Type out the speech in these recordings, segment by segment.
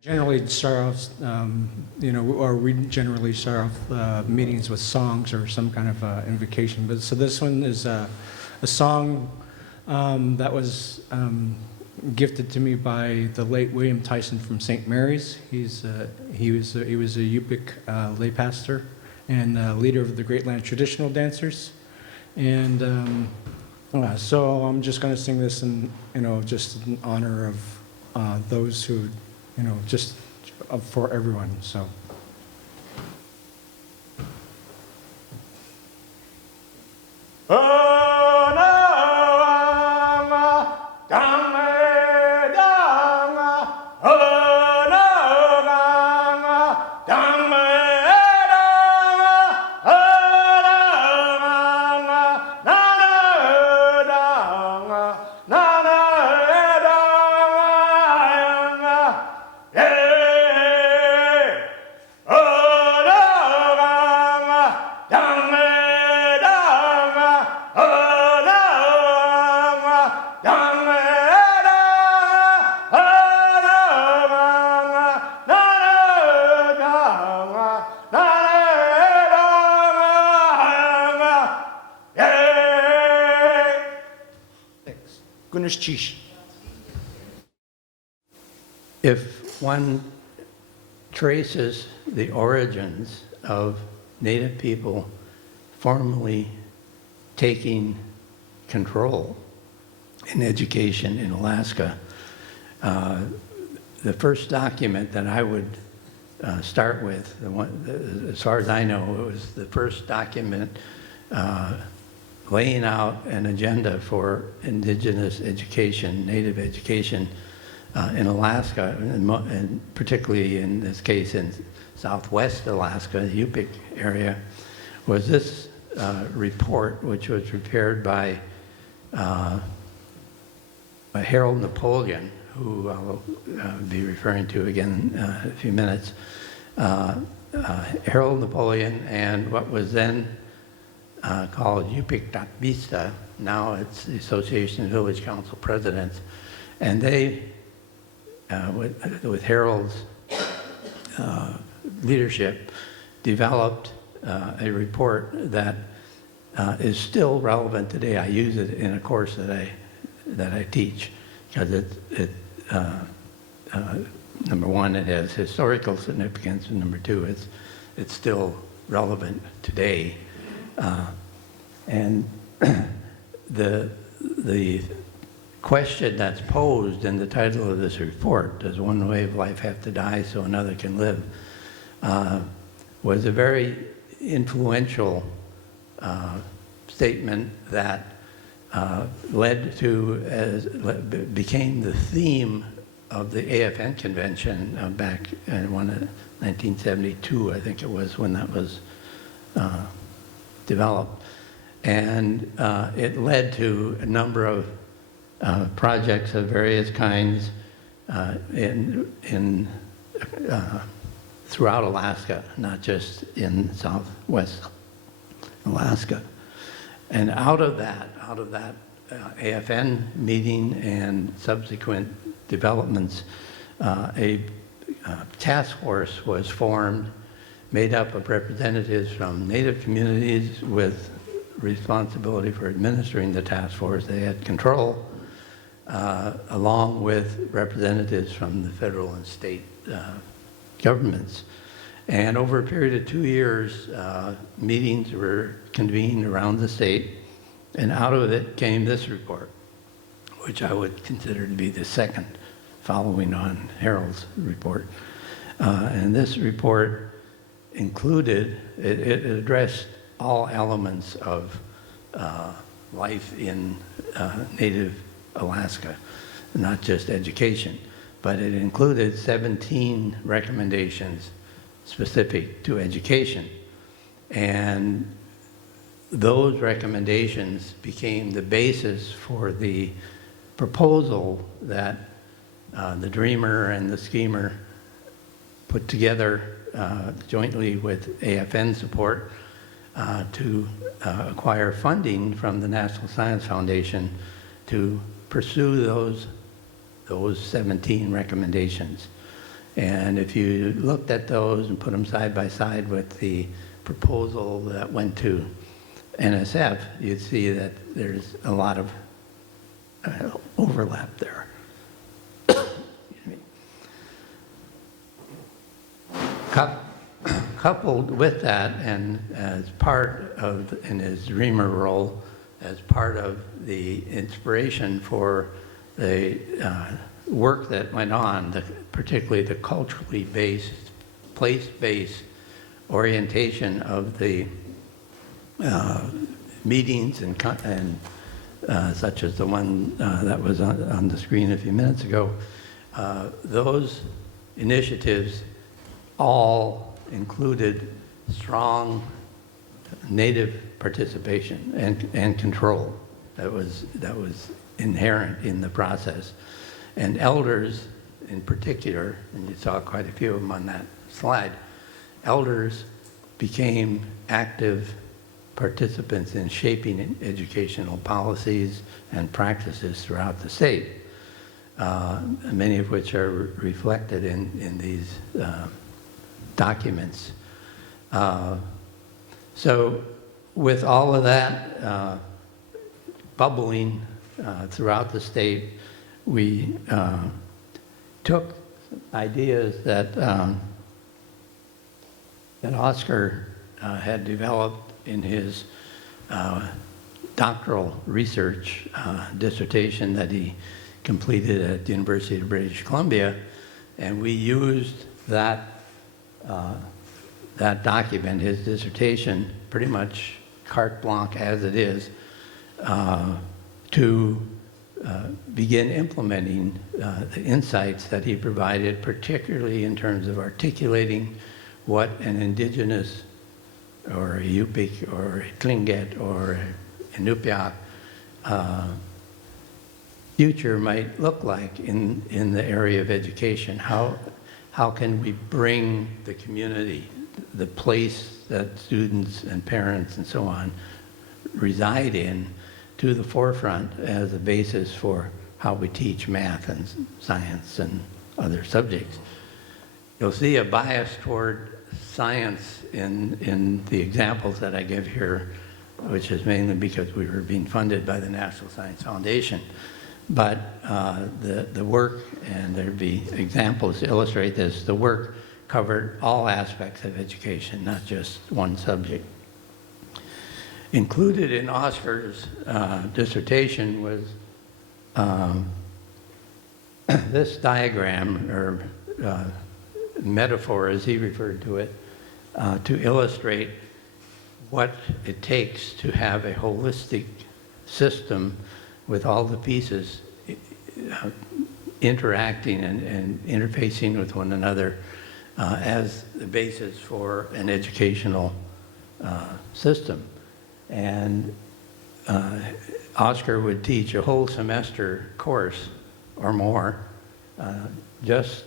Generally start off, or we generally start off meetings with songs or some kind of invocation. But so this one is a song that was gifted to me by the late William Tyson from St. Mary's. He was a Yupik lay pastor and leader of the Great Land Traditional Dancers. And so I'm just going to sing this in just in honor of those who. Just for everyone, so. If one traces the origins of Native people formally taking control in education in Alaska, the first document that I would start with, as far as I know, it was the first document laying out an agenda for Indigenous education, Native education in Alaska, and particularly in this case in Southwest Alaska, the Yupik area, was this report, which was prepared by Harold Napoleon, who I'll be referring to again in a few minutes. Harold Napoleon and what was then called Yupik.Vista, now it's the Association of Village Council Presidents, and they, with Harold's leadership, developed a report that is still relevant today. I use it in a course that I teach because number one, it has historical significance, and number two, it's still relevant today. And the question that's posed in the title of this report, does one way of life have to die so another can live, was a very influential statement that became the theme of the AFN convention back in 1972, I think it was, when that was developed. And it led to a number of projects of various kinds throughout Alaska, not just in Southwest Alaska. And out of that AFN meeting and subsequent developments, a task force was formed, made up of representatives from Native communities with responsibility for administering the task force. They had control, along with representatives from the federal and state governments. And over a period of 2 years, meetings were convened around the state, and out of it came this report, which I would consider to be the second following on Harold's report. And this report included, it addressed all elements of life in Native Alaska, not just education, but it included 17 recommendations specific to education. And those recommendations became the basis for the proposal that the dreamer and the schemer put together jointly with AFN support to acquire funding from the National Science Foundation to pursue those 17 recommendations. And if you looked at those and put them side by side with the proposal that went to NSF, you'd see that there's a lot of overlap there. Excuse me. Coupled with that, and as part of, in his Dreamer role, as part of the inspiration for the work that went on, particularly the culturally based, place-based orientation of the meetings and such as the one that was on the screen a few minutes ago, those initiatives all included strong Native participation and control that was inherent in the process. And elders in particular, and you saw quite a few of them on that slide, elders became active participants in shaping educational policies and practices throughout the state, many of which are reflected in these documents. So with all of that bubbling throughout the state, we took ideas that Oscar had developed in his doctoral research dissertation that he completed at the University of British Columbia, and we used that document, his dissertation, pretty much carte blanche as it is, to begin implementing the insights that he provided, particularly in terms of articulating what an Indigenous or a Yupik or a Tlingit or a Inupiaq future might look like in the area of education. How can we bring the community, the place that students and parents and so on reside in, to the forefront as a basis for how we teach math and science and other subjects. You'll see a bias toward science in the examples that I give here, which is mainly because we were being funded by the National Science Foundation. But the work, and there'd be examples to illustrate this, the work covered all aspects of education, not just one subject. Included in Oscar's dissertation was this diagram, or metaphor as he referred to it, to illustrate what it takes to have a holistic system with all the pieces interacting and interfacing with one another as the basis for an educational system. And Oscar would teach a whole semester course or more just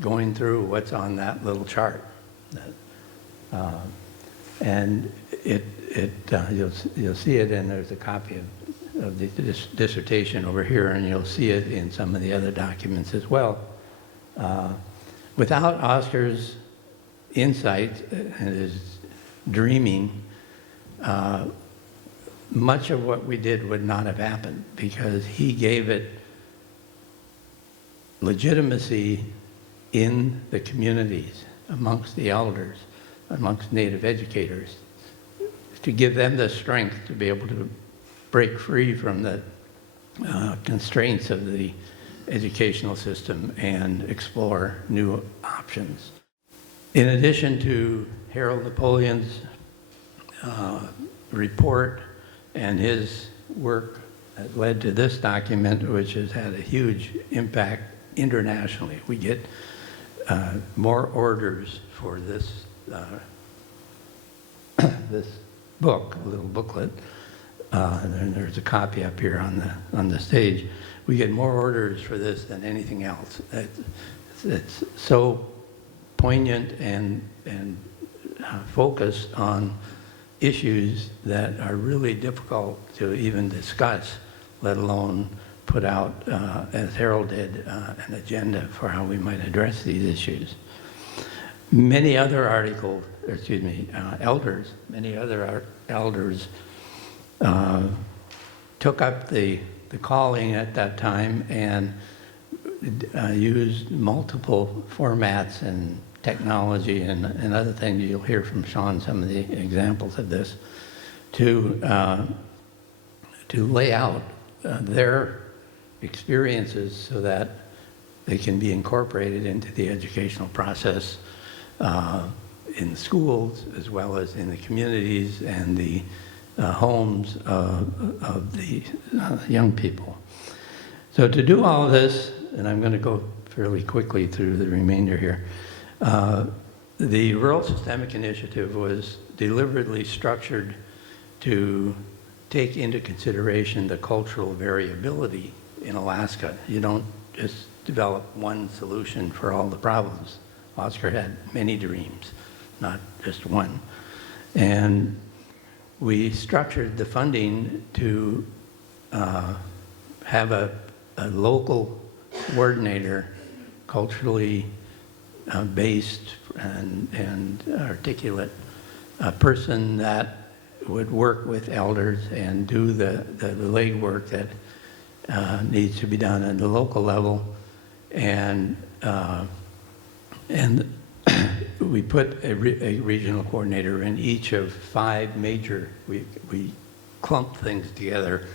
going through what's on that little chart. And you'll see it, and there's a copy of the dissertation over here, and you'll see it in some of the other documents as well. Without Oscar's insight and his dreaming, much of what we did would not have happened, because he gave it legitimacy in the communities, amongst the elders, amongst Native educators, to give them the strength to be able to break free from the constraints of the educational system and explore new options. In addition to Harold Napoleon's report and his work that led to this document, which has had a huge impact internationally, we get more orders for this this book, a little booklet. And there's a copy up here on the stage. We get more orders for this than anything else. It's so poignant and focused on issues that are really difficult to even discuss, let alone put out, as Harold did, an agenda for how we might address these issues. Many other elders, took up the calling at that time and used multiple formats and technology and other things. You'll hear from Sean some of the examples of this to lay out their experiences so that they can be incorporated into the educational process in schools as well as in the communities and the homes of the young people. So to do all of this, and I'm going to go fairly quickly through the remainder here, the Rural Systemic Initiative was deliberately structured to take into consideration the cultural variability in Alaska. You don't just develop one solution for all the problems. Oscar had many dreams, not just one. And we structured the funding to have a local coordinator, culturally based and articulate person that would work with elders and do the legwork that needs to be done at the local level. And we put a regional coordinator in each of 5 major, we clumped things together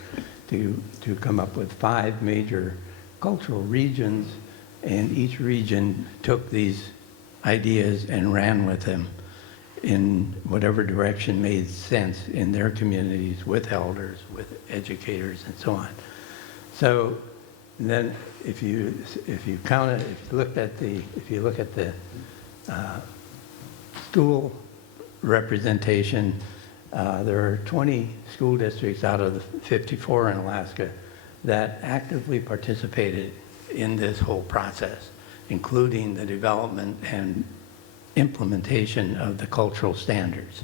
to come up with 5 major cultural regions, and each region took these ideas and ran with them in whatever direction made sense in their communities, with elders, with educators, and so on. So then, if you count it, if you look at the school representation, there are 20 school districts out of the 54 in Alaska that actively participated in this whole process, including the development and implementation of the cultural standards.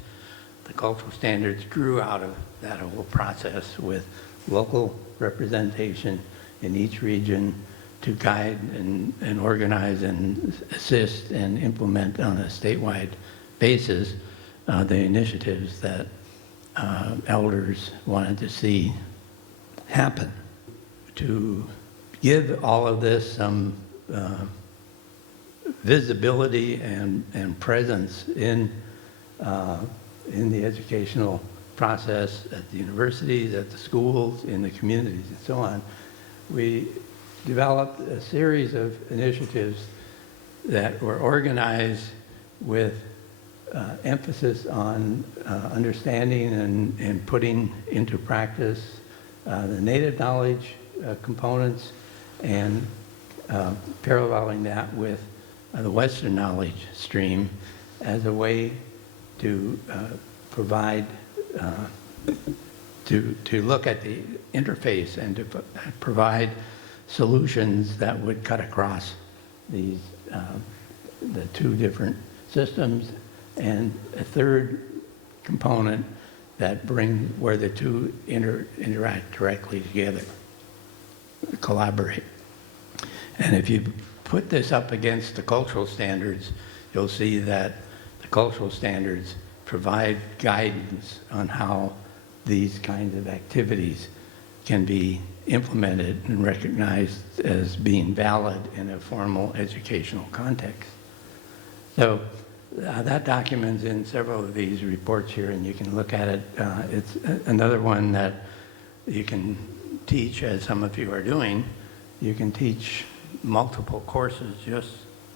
The cultural standards grew out of that whole process with local representation in each region to guide and organize and assist and implement on a statewide basis the initiatives that elders wanted to see happen. To give all of this some visibility and presence in the educational process at the universities, at the schools, in the communities, and so on, we developed a series of initiatives that were organized with emphasis on understanding and putting into practice the native knowledge components and paralleling that with the Western knowledge stream as a way to provide, to look at the interface and to provide solutions that would cut across these, the 2 different systems, and a third component that where the 2 interact directly together, collaborate. And if you put this up against the cultural standards, you'll see that the cultural standards provide guidance on how these kinds of activities can be implemented and recognized as being valid in a formal educational context. So that documents in several of these reports here, and you can look at it. It's another one that you can teach, as some of you are doing. You can teach multiple courses just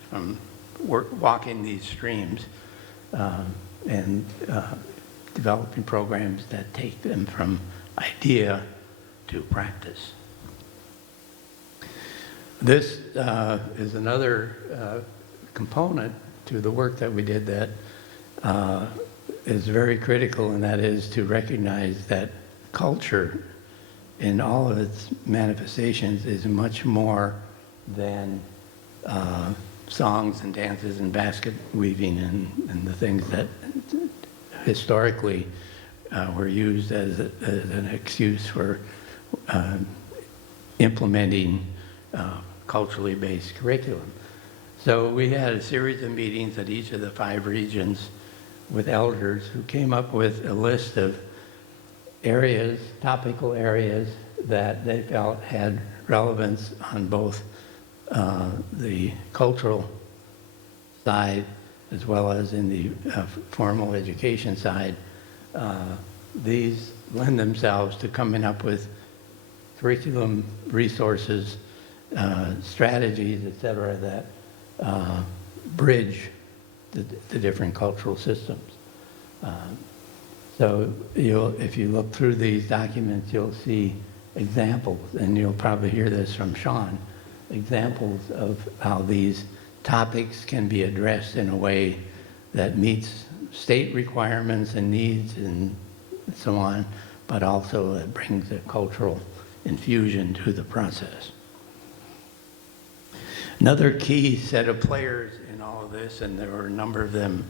from walking these streams and developing programs that take them from idea to practice. This is another component to the work that we did that is very critical, and that is to recognize that culture in all of its manifestations is much more than songs and dances and basket weaving and the things that historically were used as an excuse for implementing culturally based curriculum. So we had a series of meetings at each of the 5 regions with elders who came up with a list of areas, topical areas that they felt had relevance on both the cultural side as well as in the formal education side. These lend themselves to coming up with curriculum resources, strategies, et cetera, that bridge the different cultural systems. So if you look through these documents, you'll see examples, and you'll probably hear this from Sean, examples of how these topics can be addressed in a way that meets state requirements and needs and so on, but also it brings a cultural infusion to the process. Another key set of players in all of this, and there were a number of them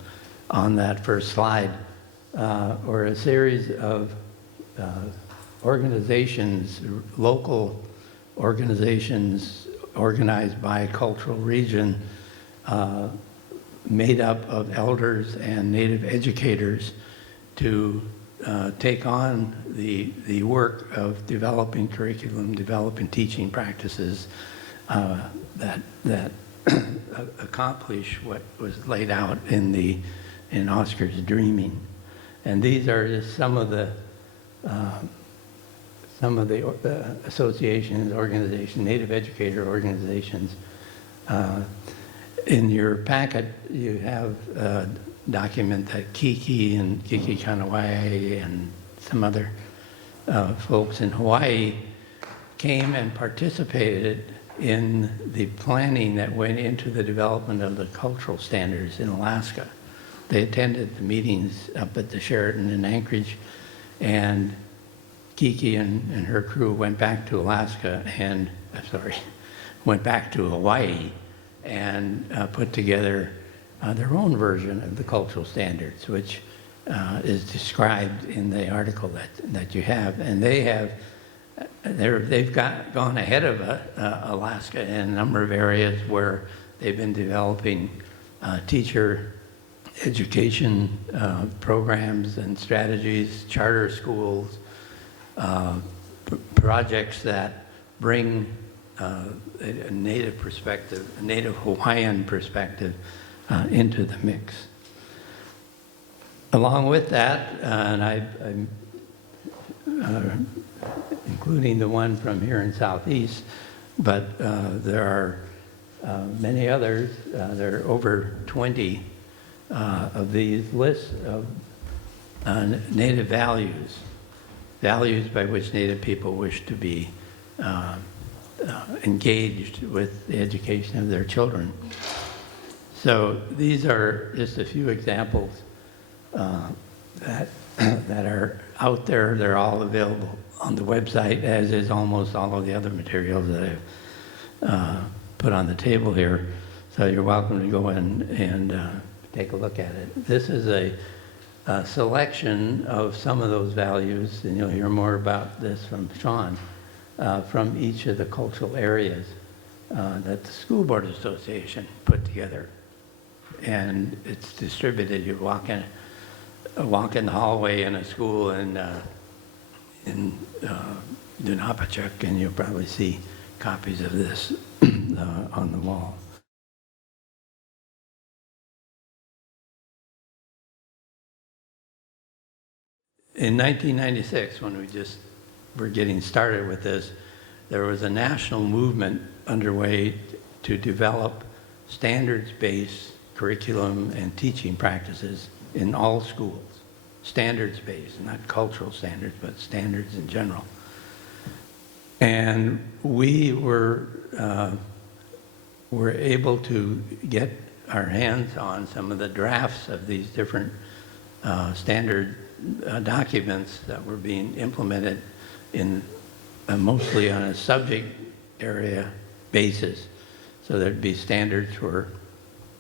on that first slide, were a series of organizations, local organizations organized by a cultural region, made up of elders and Native educators to take on the work of developing curriculum, developing teaching practices that accomplish what was laid out in Oscar's dreaming. And these are just some of the associations, organizations, Native educator organizations. In your packet, you have a document that Kiki and Kiki Kanawai and some other folks in Hawaii came and participated in the planning that went into the development of the cultural standards in Alaska. They attended the meetings up at the Sheraton in Anchorage, and Kiki and her crew went back to Alaska and, went back to Hawaii and put together their own version of the cultural standards, which is described in the article that you have. And they've gone ahead of Alaska in a number of areas where they've been developing teacher education programs and strategies, charter schools, projects that bring a Native perspective, a Native Hawaiian perspective into the mix. Along with that, and I'm including the one from here in Southeast, but there are many others. There are over 20 of these lists of Native values by which Native people wish to be engaged with the education of their children. So these are just a few examples that are out there. They're all available on the website, as is almost all of the other materials that I've put on the table here. So you're welcome to go in and take a look at it. This is a selection of some of those values, and you'll hear more about this from Sean, from each of the cultural areas that the School Board Association put together. And it's distributed. You walk in the hallway in a school in Dunapachuk, and you'll probably see copies of this on the wall. In 1996, when we just were getting started with this, there was a national movement underway to develop standards-based curriculum and teaching practices in all schools. Standards-based, not cultural standards, but standards in general. And we were able to get our hands on some of the drafts of these different standard documents that were being implemented in mostly on a subject area basis. So there'd be standards for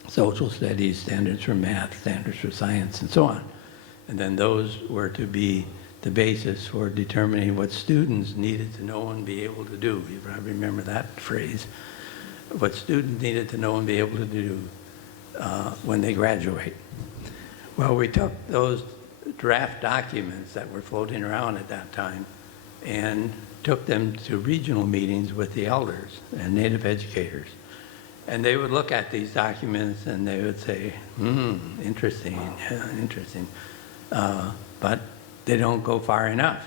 social studies, standards for math, standards for science, and so on. And then those were to be the basis for determining what students needed to know and be able to do. You probably remember that phrase. What students needed to know and be able to do when they graduate. Well, we took those draft documents that were floating around at that time and took them to regional meetings with the elders and Native educators. And they would look at these documents and they would say, interesting, yeah, interesting. But they don't go far enough.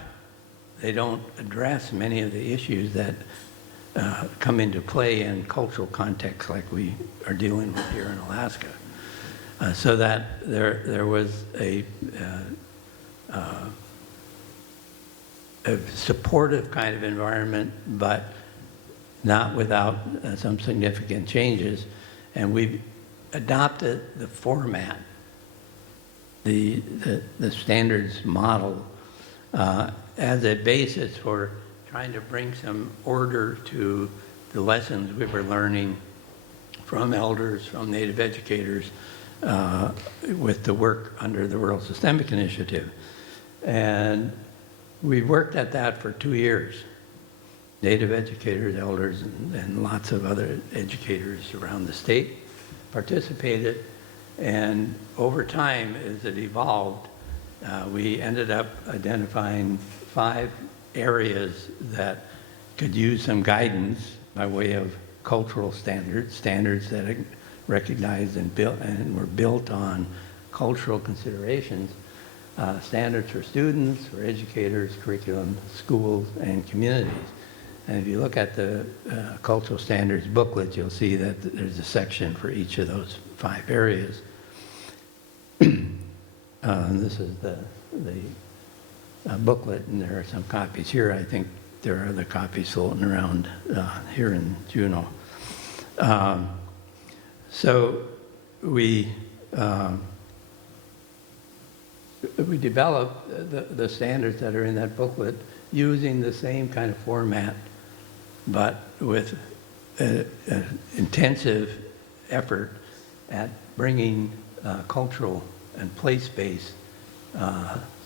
They don't address many of the issues that come into play in cultural contexts like we are dealing with here in Alaska. So that there was a supportive kind of environment, but not without some significant changes. And we've adopted the format, the standards model, as a basis for trying to bring some order to the lessons we were learning from elders, from Native educators, with the work under the Rural Systemic Initiative. And we worked at that for 2 years. Native educators, elders, and lots of other educators around the state participated. And over time, as it evolved, we ended up identifying 5 areas that could use some guidance by way of cultural standards, standards that are recognized and built and were built on cultural considerations, standards for students, for educators, curriculum, schools, and communities. And if you look at the cultural standards booklet, you'll see that there's a section for each of those 5 areas. This is the booklet, and there are some copies here. I think there are other copies floating around here in Juneau. So we developed the standards that are in that booklet using the same kind of format, but with intensive effort at bringing cultural and place-based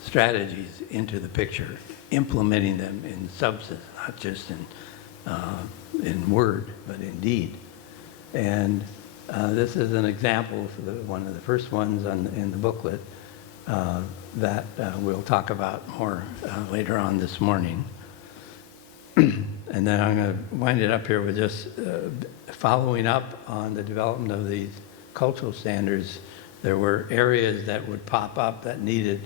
strategies into the picture, implementing them in substance, not just in word, but in deed. And this is an example for one of the first ones in the booklet that we'll talk about more later on this morning. And then I'm going to wind it up here with just following up on the development of these cultural standards. There were areas that would pop up that needed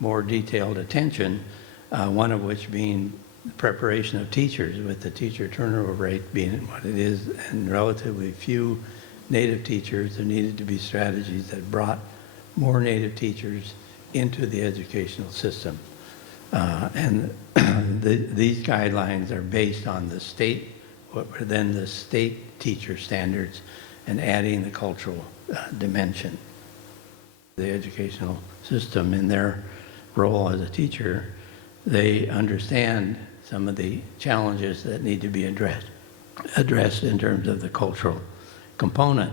more detailed attention, one of which being the preparation of teachers, with the teacher turnover rate being what it is and relatively few Native teachers. There needed to be strategies that brought more Native teachers into the educational system. And these guidelines are based on the state, what were then the state teacher standards, and adding the cultural dimension. The educational system, in their role as a teacher, they understand some of the challenges that need to be addressed in terms of the cultural component.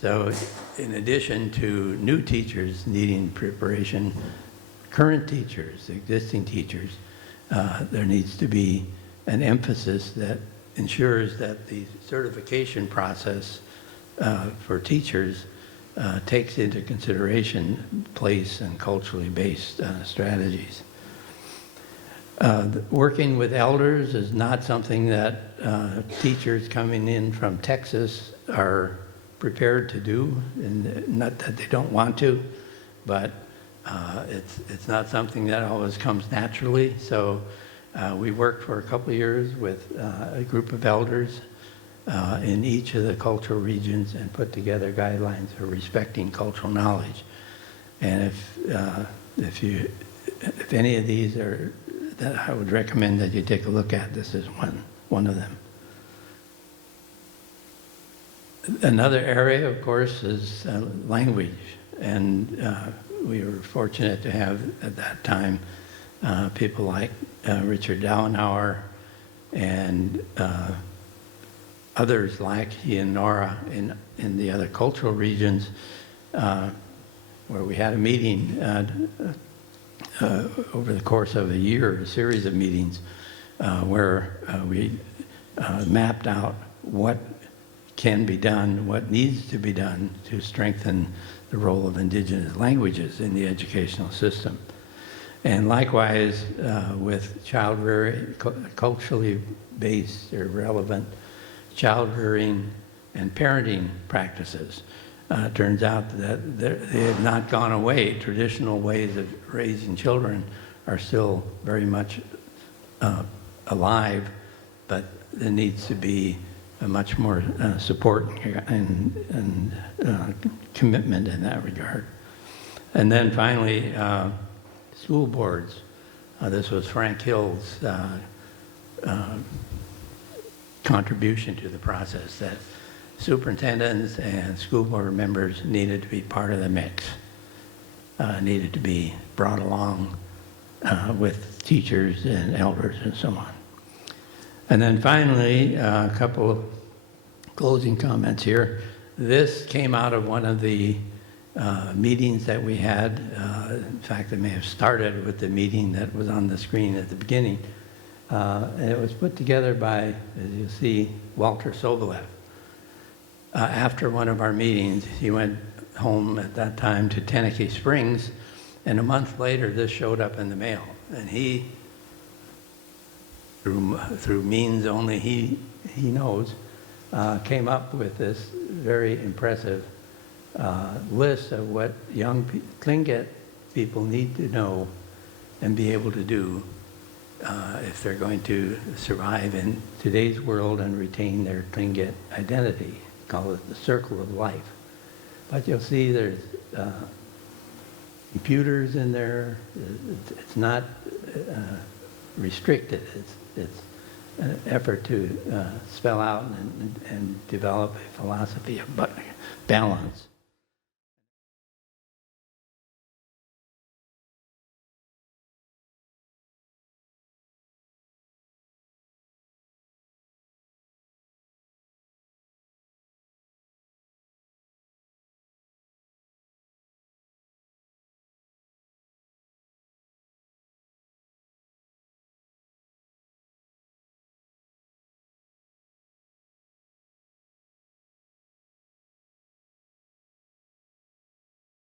So in addition to new teachers needing preparation, current teachers, existing teachers, there needs to be an emphasis that ensures that the certification process for teachers takes into consideration place and culturally based strategies. Working with elders is not something that teachers coming in from Texas are prepared to do, and not that they don't want to, but it's not something that always comes naturally. So we worked for a couple of years with a group of elders in each of the cultural regions and put together guidelines for respecting cultural knowledge. And if any of these are that I would recommend that you take a look at, this is one of them. Another area, of course, is language, and we were fortunate to have at that time people like Richard Dauenhauer and others like he and Nora in the other cultural regions, where we had a meeting over the course of a year, a series of meetings where we mapped out what can be done, what needs to be done to strengthen the role of Indigenous languages in the educational system. And likewise, with child rearing, culturally based or relevant child rearing and parenting practices. Turns out that they have not gone away. Traditional ways of raising children are still very much alive, but there needs to be a much more support and commitment in that regard. And then finally, school boards. This was Frank Hill's contribution to the process, that superintendents and school board members needed to be part of the mix, needed to be brought along with teachers and elders and so on. And then finally, a couple of closing comments here. This came out of one of the meetings that we had. In fact, it may have started with the meeting that was on the screen at the beginning. And it was put together by, as you see, Walter Sobolev. After one of our meetings, he went home at that time to Tennessee Springs, and a month later, this showed up in the mail. And he, through means only he knows, came up with this very impressive list of what young Tlingit people need to know and be able to do if they're going to survive in today's world and retain their Tlingit identity. Call it the circle of life. But you'll see there's computers in there. It's not restricted. It's an effort to spell out and develop a philosophy of balance.